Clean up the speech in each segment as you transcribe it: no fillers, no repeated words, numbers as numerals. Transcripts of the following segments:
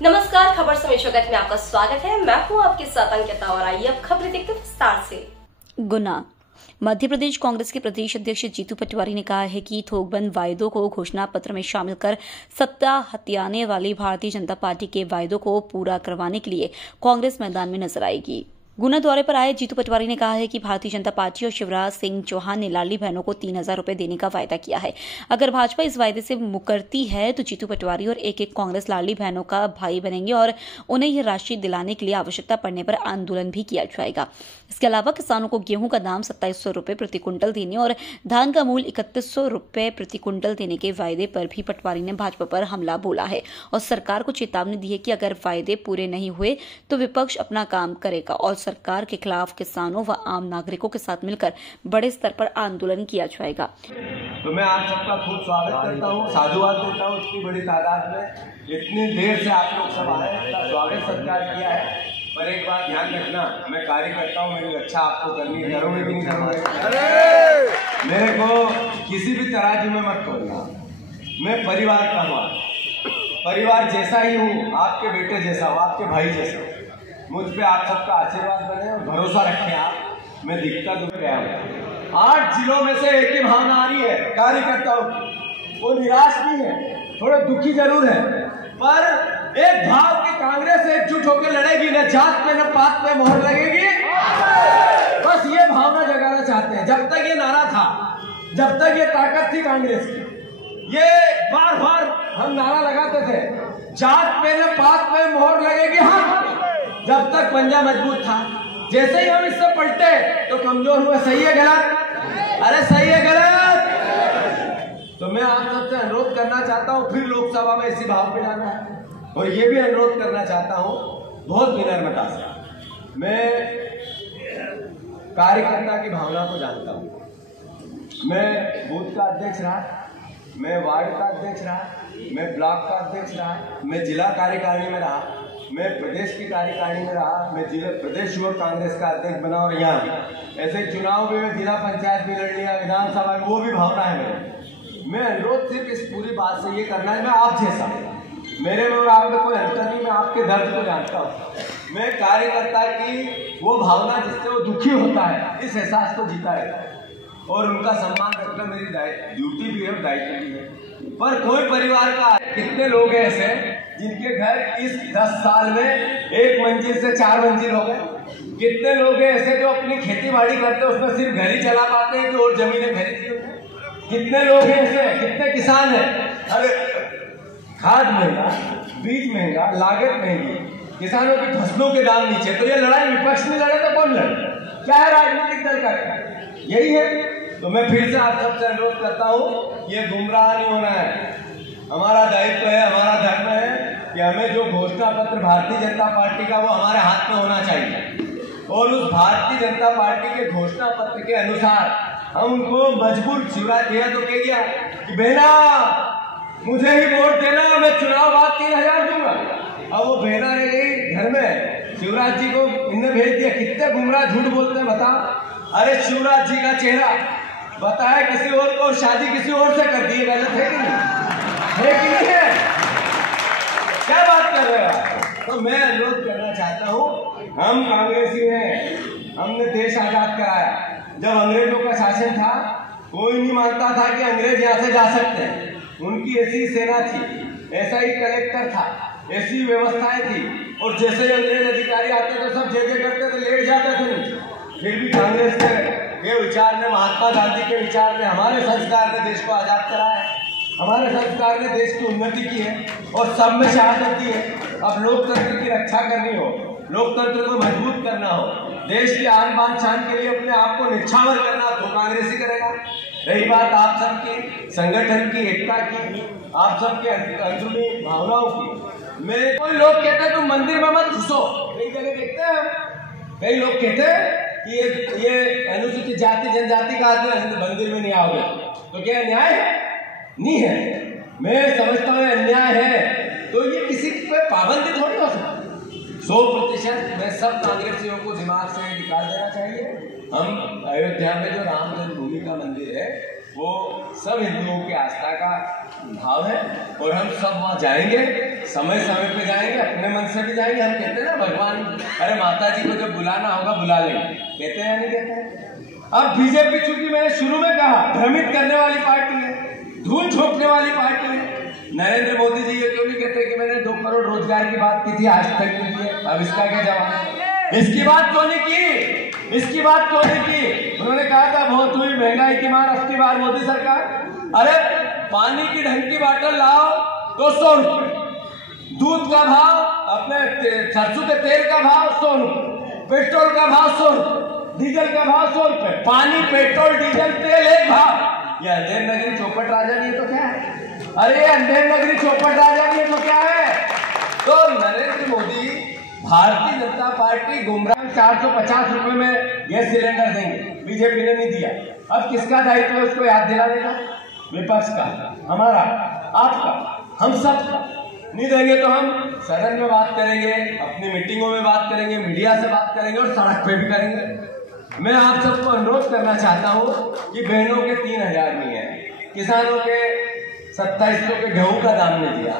नमस्कार, खबर समय जगत में आपका स्वागत है। मैं हूं आपके साथ अंकिता और आइए अब खबरें देखते विस्तार से। गुना मध्य प्रदेश कांग्रेस के प्रदेश अध्यक्ष जीतू पटवारी ने कहा है कि थोकबंद वायदों को घोषणा पत्र में शामिल कर सत्ता हथियाने वाली भारतीय जनता पार्टी के वायदों को पूरा करवाने के लिए कांग्रेस मैदान में नजर आएगी। गुना दौरे पर आए जीतू पटवारी ने कहा है कि भारतीय जनता पार्टी और शिवराज सिंह चौहान ने लाडली बहनों को 3,000 रुपए देने का वायदा किया है। अगर भाजपा इस वायदे से मुकरती है तो जीतू पटवारी और एक एक कांग्रेस लाडली बहनों का भाई बनेंगे और उन्हें यह राशि दिलाने के लिए आवश्यकता पड़ने पर आंदोलन भी किया जाएगा। इसके अलावा किसानों को गेहूं का दाम 2700 रुपए प्रति क्विंटल देने और धान का मूल्य 3100 रुपए प्रति क्विंटल देने के वायदे पर भी पटवारी ने भाजपा पर हमला बोला है और सरकार को चेतावनी दी है कि अगर वायदे पूरे नहीं हुए तो विपक्ष अपना काम करेगा और सरकार के खिलाफ किसानों व आम नागरिकों के साथ मिलकर बड़े स्तर पर आंदोलन किया जाएगा। तो मैं आप सबका खूब स्वागत करता हूँ, साधुवाद देता हूँ। इतनी बड़ी तादाद में इतनी देर से आप लोग सब आए, इतना स्वागत सत्कार किया है। पर एक बात ध्यान रखना, मैं कार्य करता हूँ, मेरी रक्षा आपको करनी है, करोगे कि नहीं करोगे? मेरे को किसी भी तराजू में मत तोड़ना। मैं परिवार का हूँ, परिवार जैसा ही हूँ, आपके बेटे जैसा हूँ, आपके भाई जैसा हूँ। मुझ पे आप सबका आशीर्वाद बने और भरोसा रखें आप। मैं दिखता तो गया हूँ, 8 जिलों में से एक ही भावना आ रही है कार्यकर्ताओं की। वो निराश नहीं है, थोड़े दुखी जरूर है, पर एक भाव की कांग्रेस एकजुट होकर लड़ेगी। न जात पे न पात पे मोहर लगेगी, बस ये भावना जगाना चाहते हैं। जब तक ये नारा था, जब तक ये ताकत थी कांग्रेस की, ये बार बार हम नारा लगाते थे, जात पे न पात पे मोहर लगेगी। हम जब तक पंजा मजबूत था, जैसे ही हम इससे पलटे तो कमजोर हुए। सही है गलत? अरे सही है गलत? तो मैं आप सबसे अनुरोध करना चाहता हूं, फिर लोकसभा में इसी भाव पे जाना है। और ये भी अनुरोध करना चाहता हूं बहुत विनम्रता से, मैं कार्यकर्ता की भावना को जानता हूं। मैं बूथ का अध्यक्ष रहा, मैं वार्ड का अध्यक्ष रहा, मैं ब्लॉक का अध्यक्ष रहा, मैं जिला कार्यकारिणी में रहा, मैं प्रदेश की कार्यकारिणी में रहा, मैं जिला प्रदेश युवक कांग्रेस का अध्यक्ष बना। और यहाँ ऐसे चुनाव में मैं जिला पंचायत भी लड़ लिया, विधानसभा में, वो भी भावना है मेरे। मैं अनुरोध सिर्फ इस पूरी बात से ये करना है, मैं आप जैसा, मेरे में और आप में कोई अंतर नहीं, मैं आपके दर्द को जानता हूँ। मैं कार्यकर्ता की वो भावना जिससे वो दुखी होता है, इस एहसास को जीता है और उनका सम्मान रखना मेरी ड्यूटी भी है और दायित्व भी है। पर कोई परिवार का कितने लोग हैं ऐसे जिनके घर इस 10 साल में 1 मंजिल से 4 मंजिल हो गए? कितने लोग हैं ऐसे जो अपनी खेती बाड़ी करते हैं, उसमें सिर्फ घर ही चला पाते हैं कि और जमीनें खरीदी होती हैं? कितने लोग हैं ऐसे, कितने किसान हैं? अरे खाद महंगा, बीज महंगा, लागत महंगी, किसानों की फसलों के दाम नीचे, तो ये लड़ाई विपक्ष में लड़े तो कौन लड़े? क्या है राजनीतिक दल का? यही है। तो मैं फिर से आप सबसे अनुरोध करता हूँ, ये गुमराह नहीं होना है। हमारा दायित्व है, हमारा धर्म है कि हमें जो घोषणा पत्र भारतीय जनता पार्टी का, वो हमारे हाथ में होना चाहिए। और उस भारतीय जनता पार्टी के घोषणा पत्र के अनुसार हम उनको मजबूर, शिवराज भैया तो कह गया कि बहना मुझे ही वोट देना, मैं चुनाव बाद 3,000 दूंगा। अब वो बहना रह गई घर में, शिवराज जी को इनने भेज दिया। कितने गुमराह झूठ बोलते हैं बता। अरे शिवराज जी का चेहरा बताया किसी और को, शादी किसी और से कर दी, गलत है कि नहीं? है कि नहीं है? क्या बात कर रहे हो? तो मैं अनुरोध करना चाहता हूँ, हम कांग्रेसी हैं, हमने देश आजाद कराया। जब अंग्रेजों का शासन था, कोई नहीं मानता था कि अंग्रेज यहाँ से जा सकते हैं। उनकी ऐसी सेना थी, ऐसा ही कलेक्टर था, ऐसी व्यवस्थाएं थी। और जैसे ही अंग्रेज अधिकारी आते थे सब जय जय करते थे, लेट जाते थे। फिर भी कांग्रेस के विचार ने, महात्मा गांधी के विचार ने, हमारे संस्कार ने देश को आजाद कराया। हमारे संस्कार ने देश की उन्नति की है और सब में शहादत दी है। अब लोकतंत्र की रक्षा करनी हो, लोकतंत्र को मजबूत करना हो, देश की आन बान शान के लिए अपने आप को निछावर करना, तो कांग्रेस ही करेगा। रही बात आप सबकी संगठन की एकता की, आप सबके अंदरूनी भावनाओं की, मैं कोई लोग कहते हैं तुम मंदिर में मत घुसो, कई जगह देखते हैं, कई लोग कहते हैं कि ये अनुसूचित जाति जनजाति का आदमी मंदिर में नहीं आओगे, तो क्या न्याय है? नहीं है। मैं समझता हूँ अन्याय है, तो ये किसी पे पाबंदी थोड़ी हो सकती। 100% मैं सब कांग्रेसियों को दिमाग से निकाल देना चाहिए। हम अयोध्या में जो राम जन्मभूमि का मंदिर है, वो सब हिंदुओं की आस्था का भाव है और हम सब वहाँ जाएंगे, समय समय पे जाएंगे, अपने मन से भी जाएंगे। हम कहते हैं ना भगवान, अरे माता जी को जब बुलाना होगा बुला लेंगे, कहते हैं या नहीं कहते हैं। अब बीजेपी चूंकि मैंने शुरू में कहा भ्रमित करने वाली पार्टी है, धूल झोंकने वाली पार्टी है। नरेंद्र मोदी जी ये क्यों नहीं कहते कि मैंने 2 करोड़ रोजगार की बात की थी, आज तक नहीं की है? अब इसका क्या जवाब? इसकी बात क्यों नहीं की? इसकी बात क्यों नहीं की? उन्होंने कहा था बहुत हुई महंगाई की मार, अब की बार मोदी सरकार, अरे पानी की ढंग की बोतल लाओ तो 100 रुपए, दूध का भाव, अपने सरसों के तेल का भाव 100 रुपए, पेट्रोल का भाव 100 रुपए, डीजल का भाव 100 रुपए। पानी, पेट्रोल, डीजल, तेल एक भाव। ये अंधेर नगरी चौपट राजा नहीं तो क्या है? अरे अंधेर नगरी चौपट राजा नहीं तो क्या है? तो नरेंद्र मोदी, भारतीय जनता पार्टी गुमराह 450 रुपए में गैस सिलेंडर देंगे, बीजेपी ने नहीं दिया। अब किसका दायित्व है उसको याद दिलाने का? विपक्ष का, हमारा, आपका, हम सब का। नहीं देंगे तो हम सदन में बात करेंगे, अपनी मीटिंगों में बात करेंगे, मीडिया से बात करेंगे और सड़क पे भी करेंगे। मैं आप सबको अनुरोध करना चाहता हूँ कि बहनों के 3000 नहीं है, किसानों के 2700 के गेहूं का दाम नहीं दिया,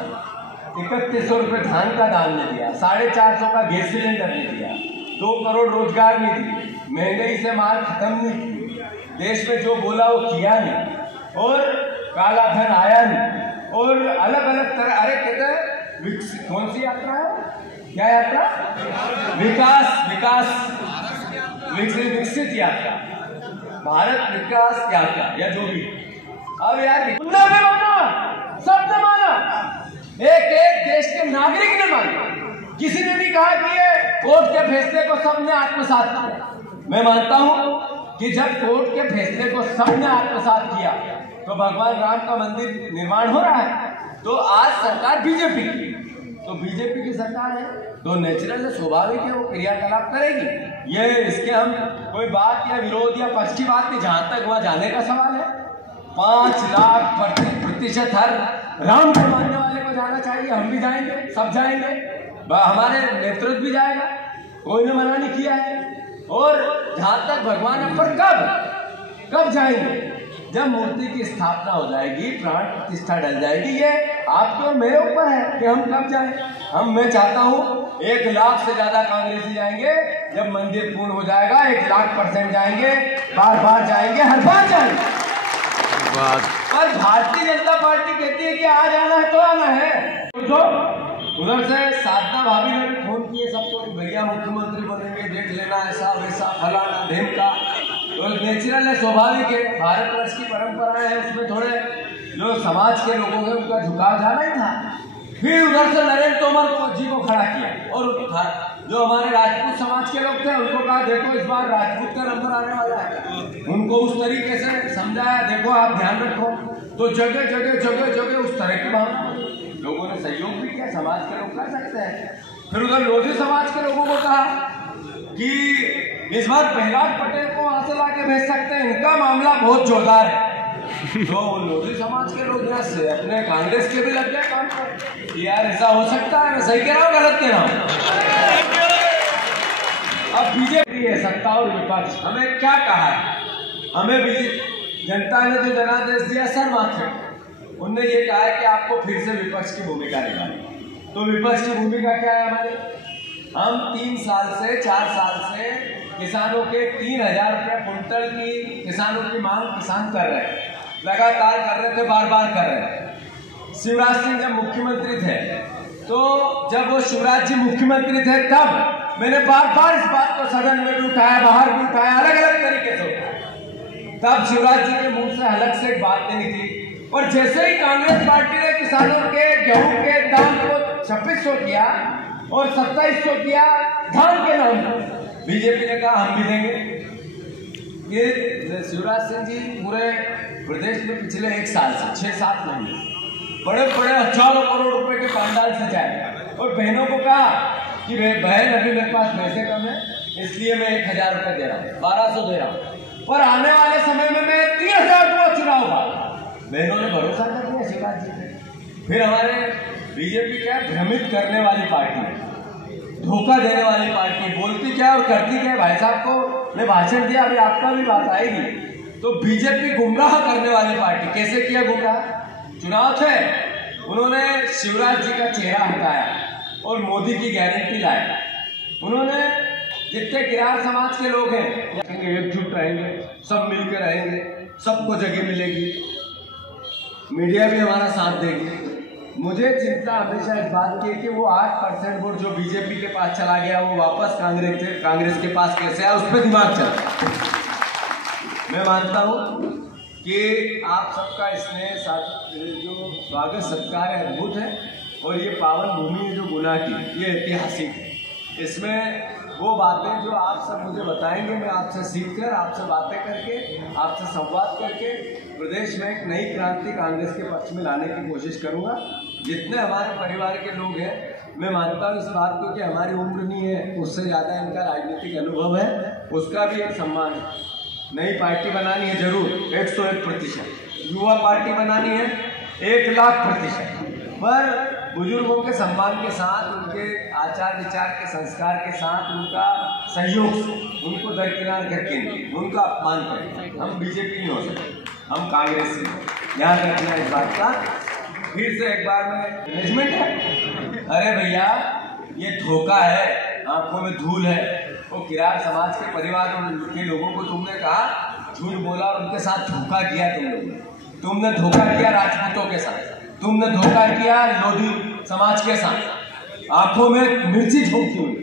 3100 रुपये धान का दाम नहीं दिया, 450 का गैस सिलेंडर नहीं दिया, 2 करोड़ रोजगार नहीं दिए, महंगाई से मार खत्म नहीं की, देश में जो बोला वो किया नहीं, और काला धन आया नहीं, और अलग अलग तरह, अरे कहते हैं कौन सी यात्रा है, क्या यात्रा? विकास, विकास, विकसित यात्रा, भारत विकास यात्रा या जो भी। अब यार सबने माना, एक एक देश के नागरिक ने माना, किसी ने नहीं कहा कि ये कोर्ट के फैसले को सबने आत्मसात किया। मैं मानता हूं कि जब कोर्ट के फैसले को सबने आत्मसात किया तो भगवान राम का मंदिर निर्माण हो रहा है। तो आज सरकार बीजेपी की, तो बीजेपी की सरकार है तो नेचुरल है, स्वाभाविक है, वो क्रियाकलाप करेगी। ये इसके हम कोई बात या विरोध या पक्ष की बात नहीं, जहां तक वहां जाने का सवाल है 5,00,000% हर राम को मानने वाले को जाना चाहिए। हम भी जाएंगे, सब जाएंगे, हमारे नेतृत्व भी जाएगा, कोई ने मना नहीं किया है। और जहां तक भगवान पर कब जाएंगे? जब मूर्ति की स्थापना हो जाएगी, प्राण प्रतिष्ठा डल जाएगी। ये आपके और मेरे ऊपर है कि हम कब जाएं। मैं चाहता हूं 1 लाख से ज्यादा कांग्रेसी जाएंगे, जब मंदिर पूर्ण हो जाएगा 1,00,000% जाएंगे, बार जाएंगे, हर बार जाएंगे। पर भारतीय जनता पार्टी कहती है कि आ जाना है तो आना है। तो उधर से साधना भाभी ने भी फोन किए सबको कि भैया मुख्यमंत्री बनेंगे, देख लेना, ऐसा वैसा फलाना ढेमका। तो नेचुरल है, स्वाभाविक है, भारतवर्ष की परंपरा है, उसमें थोड़े जो समाज के लोगों के उनका झुकाव जाना ही था। फिर उधर से नरेंद्र तोमर जी को खड़ा किया और जो हमारे राजपूत समाज के लोग थे उनको कहा देखो इस बार राजपूत का नंबर आने वाला है, उनको उस तरीके से समझाया, देखो आप ध्यान रखो। तो जगह जगह उस तरह की भावना, लोगों ने सहयोग भी किया, समाज के लोग कर सकते हैं। फिर उधर लोधी समाज के लोगों को कहा कि इस बार प्रहलाद पटेल को वहां से लाके भेज सकते हैं, इनका मामला बहुत जोरदार है। तो लोधी समाज के लोग यहाँ से अपने कांग्रेस के भी लग गए काम पर, यार ऐसा हो सकता है, मैं सही कह रहा हूँ गलत कह रहा हूँ। अब बीजेपी है, सत्ता और विपक्ष, हमें क्या कहा है? हमें भी जनता ने जो जनादेश दिया सर माथे, उनने ये कहा है कि आपको फिर से विपक्ष की भूमिका निभानी। तो विपक्ष की भूमिका क्या है हमारी? हम 3 साल से 4 साल से किसानों के 3,000 रुपये क्विंटल की किसानों की मांग किसान कर रहे हैं, लगातार कर रहे थे, बार कर रहे थे। शिवराज सिंह जब मुख्यमंत्री थे, तो जब वो शिवराज जी मुख्यमंत्री थे तब मैंने बार इस बात को सदन में भी उठाया, बाहर भी उठाया, अलग अलग तरीके से उठाया। तब शिवराज जी के मुंह से अलग से एक बात नहीं थी। और जैसे ही कांग्रेस पार्टी ने किसानों के गेहूं के दाम को 2600 किया और 2700 किया धान के नाम पर, बीजेपी ने कहा हम भी देंगे। ये शिवराज सिंह जी पूरे प्रदेश में पिछले 1 साल से 6-7 महीने बड़े हजारों करोड़ रुपए के पंडाल से जाए और बहनों को कहा कि बहन अभी मेरे पास पैसे कम है, इसलिए मैं 1,000 रुपये दे रहा हूँ, 1,200 दे रहा हूँ, और आने वाले समय में मैं 3,000 रुपये चुनाव का। बहनों ने भरोसा कर दिया शिवराज जी पे। फिर हमारे बीजेपी क्या है, भ्रमित करने वाली पार्टी, धोखा देने वाली पार्टी, बोलती क्या और करती क्या। भाई साहब को मैं भाषण दिया, अभी आपका भी बात आएगी। तो बीजेपी गुमराह करने वाली पार्टी, कैसे किया गुमराह? चुनाव थे, उन्होंने शिवराज जी का चेहरा हटाया और मोदी की गारंटी लाया। उन्होंने जितने किरार समाज के लोग हैं एकजुट रहेंगे, सब मिलकर रहेंगे, सबको जगह मिलेगी, मीडिया भी हमारा साथ देगी। मुझे चिंता हमेशा इस बात की है कि वो 8% वोट जो बीजेपी के पास चला गया वो वापस कांग्रेस के पास कैसे आया, उस पर दिमाग चला। मैं मानता हूँ कि आप सबका स्नेह जो स्वागत सत्कार है अद्भुत है, और ये पावन भूमि है जो गुना की, ये ऐतिहासिक है। इसमें वो बातें जो आप सब मुझे बताएंगे, मैं आपसे सीखकर, आपसे बातें करके, आपसे संवाद करके प्रदेश में एक नई क्रांति कांग्रेस के पक्ष में लाने की कोशिश करूंगा। जितने हमारे परिवार के लोग हैं, मैं मानता हूँ इस बात को कि हमारी उम्र नहीं है, उससे ज़्यादा इनका राजनीतिक अनुभव है, उसका भी एक सम्मान है। नई पार्टी बनानी है जरूर 101%, युवा पार्टी बनानी है 1,00,000%, पर बुजुर्गों के सम्मान के साथ, उनके आचार विचार के संस्कार के साथ, उनका सहयोग से, उनको दरकिनार करके नहीं, उनका अपमान करें। हम बीजेपी नहीं हो सकते, हम कांग्रेस से। याद रखना इस बात का। फिर से एक बार में मैनेजमेंट है, अरे भैया ये धोखा है, आंखों में धूल है। वो किरार समाज के परिवार के लोगों को तुमने कहा झूठ बोला और उनके साथ धोखा किया। तुमने धोखा किया राजपूतों के साथ, तुमने धोखा किया लोधी समाज के साथ, आंखों में मिर्ची झोंकी हुई,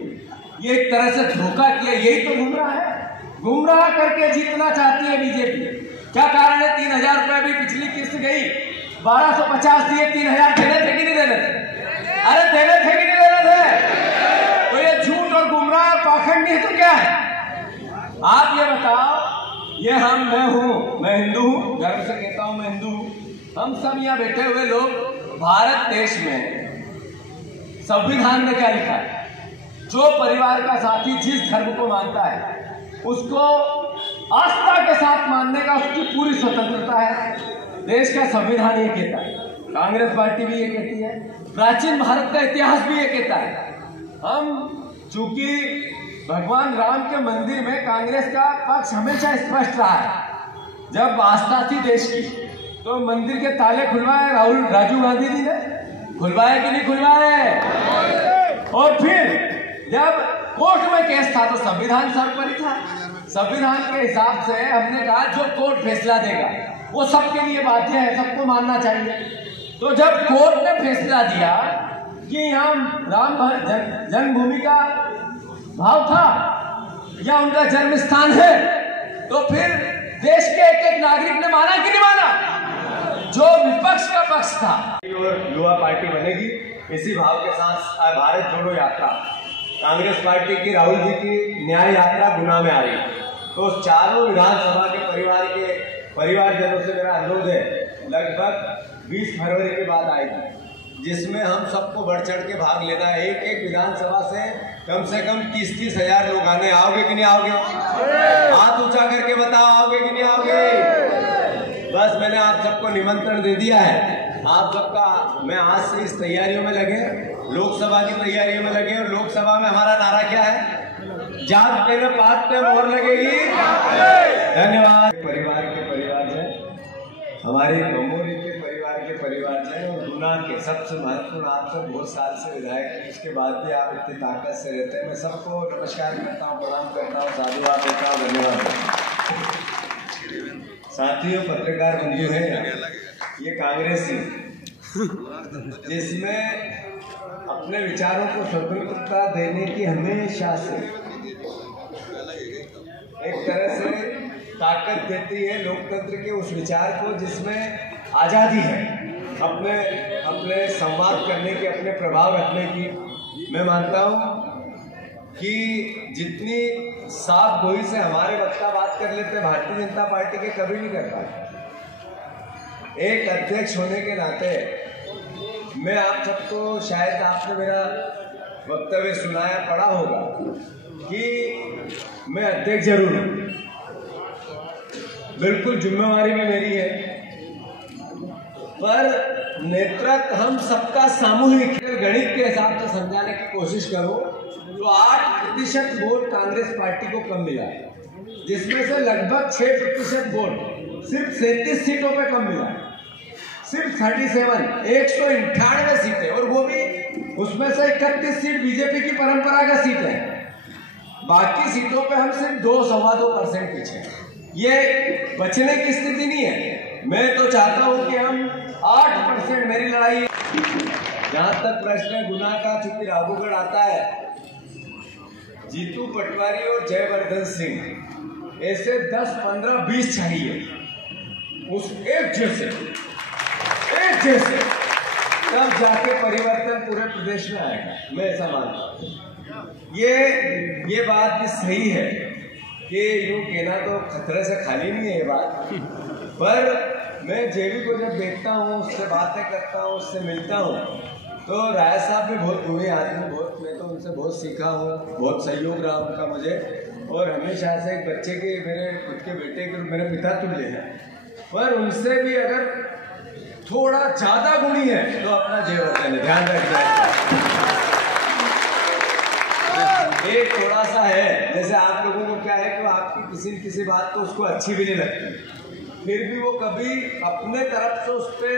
ये एक तरह से धोखा किया। यही तो गुमराह है, गुमराह करके जीतना चाहती है बीजेपी। क्या कारण है? 3,000 रुपए भी पिछली किस्त गई, 1250 दिए, 3,000 देने थे कि नहीं देने थे? अरे देने थे कि नहीं देने थे? तो ये झूठ और गुमराह पाखंड नहीं तो क्या है? आप ये बताओ, ये मैं हिंदू हूँ, गर्व से कहता हूँ मैं हिंदू हूँ। हम सब यहाँ बैठे हुए लोग, भारत देश में संविधान में क्या लिखा है? जो परिवार का साथी जिस धर्म को मानता है उसको आस्था के साथ मानने का उसकी पूरी स्वतंत्रता है। देश का संविधान ये कहता है, कांग्रेस पार्टी भी ये कहती है, प्राचीन भारत का इतिहास भी ये कहता है। हम चूंकि भगवान राम के मंदिर में कांग्रेस का पक्ष हमेशा स्पष्ट रहा है। जब आस्था थी देश की तो मंदिर के ताले खुलवाए राजीव गांधी जी ने, खुलवाए कि नहीं खुलवाए? और फिर जब कोर्ट में केस था तो संविधान सर पर ही था। संविधान के हिसाब से हमने कहा जो कोर्ट फैसला देगा वो सबके लिए बाध्य है, सबको मानना चाहिए। तो जब कोर्ट ने फैसला दिया कि यहाँ राम जन्मभूमि का भाव था या उनका जन्म स्थान है, तो फिर देश के एक नागरिक ने माना कि नहीं माना? जो विपक्ष का पक्ष था। और युवा पार्टी बनेगी इसी भाव के साथ भारत जोड़ो यात्रा, कांग्रेस पार्टी की राहुल जी की न्याय यात्रा गुना में आ रही है। तो चारों विधानसभा के परिवारजनों से मेरा अनुरोध है, लगभग 20 फरवरी के बाद आएगी, जिसमें हम सबको बढ़ चढ़ के भाग लेना है। एक विधानसभा से कम 30-30 हजार लोग आने। आओगे कि नहीं आओगे? हाथ ऊंचा करके बताओ, आओगे कि नहीं आओगे? बस मैंने आप सबको निमंत्रण दे दिया है। आप सबका मैं आज से इस तैयारियों में लगे, लोकसभा की तैयारियों में लगे। और लोकसभा में हमारा नारा क्या है? जात पे पात पे मोहर लगेगी। धन्यवाद। परिवार के परिवारजन, हमारे गंगोरी के परिवारजन और गुना के सबसे महत्वपूर्ण, आप सब बहुत साल से विधायक हैं, इसके बाद भी आप इतनी ताकत से रहते हैं। मैं सबको नमस्कार करता हूँ, प्रणाम करता हूँ, साधुवाद देता हूँ, धन्यवाद। साथियों, पत्रकार बंधु है, ये कांग्रेसी जिसमें अपने विचारों को स्वतंत्रता देने की हमेशा से एक तरह से ताकत देती है लोकतंत्र के उस विचार को जिसमें आज़ादी है अपने संवाद करने की, अपने प्रभाव रखने की। मैं मानता हूँ कि जितनी साफ गोई से हमारे वक्ता बात कर लेते भारतीय जनता पार्टी के कभी नहीं कर पाते। एक अध्यक्ष होने के नाते मैं आप सबको, शायद आपने मेरा वक्तव्य सुनाया पढ़ा होगा कि मैं अध्यक्ष जरूर हूँ, बिल्कुल जिम्मेवारी भी मेरी है, पर नेतृत्व हम सबका सामूहिक। गणित के हिसाब से समझाने की कोशिश करो तो 8% वोट कांग्रेस पार्टी को कम मिला है, जिसमें से लगभग 6% वोट सिर्फ 37 सीटों पे कम मिला है। सिर्फ 198 सीटें, और वो भी उसमें से 31 सीट बीजेपी की परंपरागत सीट है। बाकी सीटों पे हम सिर्फ 2-2.25% पीछे। ये बचने की स्थिति नहीं है। मैं तो चाहता हूं कि हम 8%, मेरी लड़ाई। जहां तक प्रश्न गुना का, चूंकि राघोगढ़ आता है, जीतू पटवारी और जयवर्धन सिंह ऐसे 10, 15, 20 चाहिए उस एक जैसे, तब जाके परिवर्तन पूरे प्रदेश में आएगा। मैं ऐसा मानता हूँ। ये बात भी सही है कि यूं कहना तो खतरे से खाली नहीं है ये बात, पर मैं जेबी को जब देखता हूँ, उससे बातें करता हूँ, उससे मिलता हूँ, तो राय साहब भी बहुत बुरे आदमी, बहुत, मैं तो उनसे बहुत सीखा हूँ, बहुत सहयोग रहा उनका मुझे, और हमेशा से एक बच्चे के, मेरे खुद के बेटे के, मेरे पिता तुल्य हैं, पर उनसे भी अगर थोड़ा ज्यादा गुणी है तो अपना जयवर्धन है, ध्यान रखना। एक थोड़ा सा है, जैसे आप लोगों को क्या है कि आपकी किसी बात तो उसको अच्छी भी नहीं लगती, फिर भी वो कभी अपने तरफ से उस पर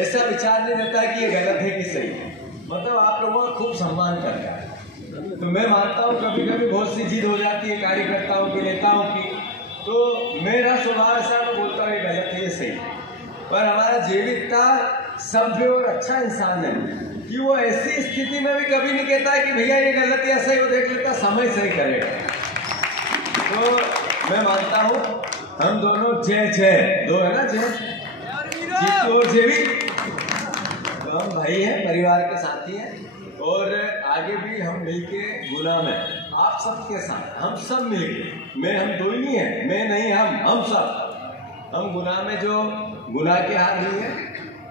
ऐसा विचार नहीं देता है कि ये गलत है कि सही है। मतलब आप लोगों का खूब सम्मान करता है। तो मैं मानता हूँ कभी कभी बहुत सी जिद हो जाती है कार्यकर्ताओं की, नेताओं की, तो मेरा स्वभाव ऐसा मैं बोलता हूँ ये गलत है, ये सही है। पर हमारा जेबी इतना सभ्य और अच्छा इंसान है कि वो ऐसी स्थिति में भी कभी नहीं कहता है कि भैया ये गलत है, सही, वो देख लेता, समय सही करेगा। तो मैं मानता हूँ हम दोनों जय दो है ना, जय जीतू और जेबी, तो हम भाई हैं, परिवार के साथी हैं, और आगे भी हम मिलके गुना में आप सबके साथ, हम सब मिलके, हम दो ही नहीं है, मैं नहीं, हम सब, हम गुना में जो गुना की हार हुई है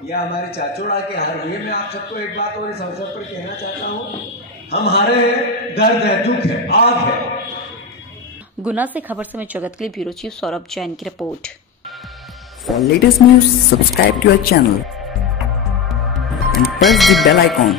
या हमारी चाचोड़ा की हार हुई है, मैं आप सबको एक बात और इस अवसर पर कहना चाहता हूँ, हम हारे हैं, दर्द है, दुख है, आग है। गुना से खबर समय जगत के लिए ब्यूरो चीफ सौरभ जैन की report. For latest news, subscribe to our channel and press the bell icon.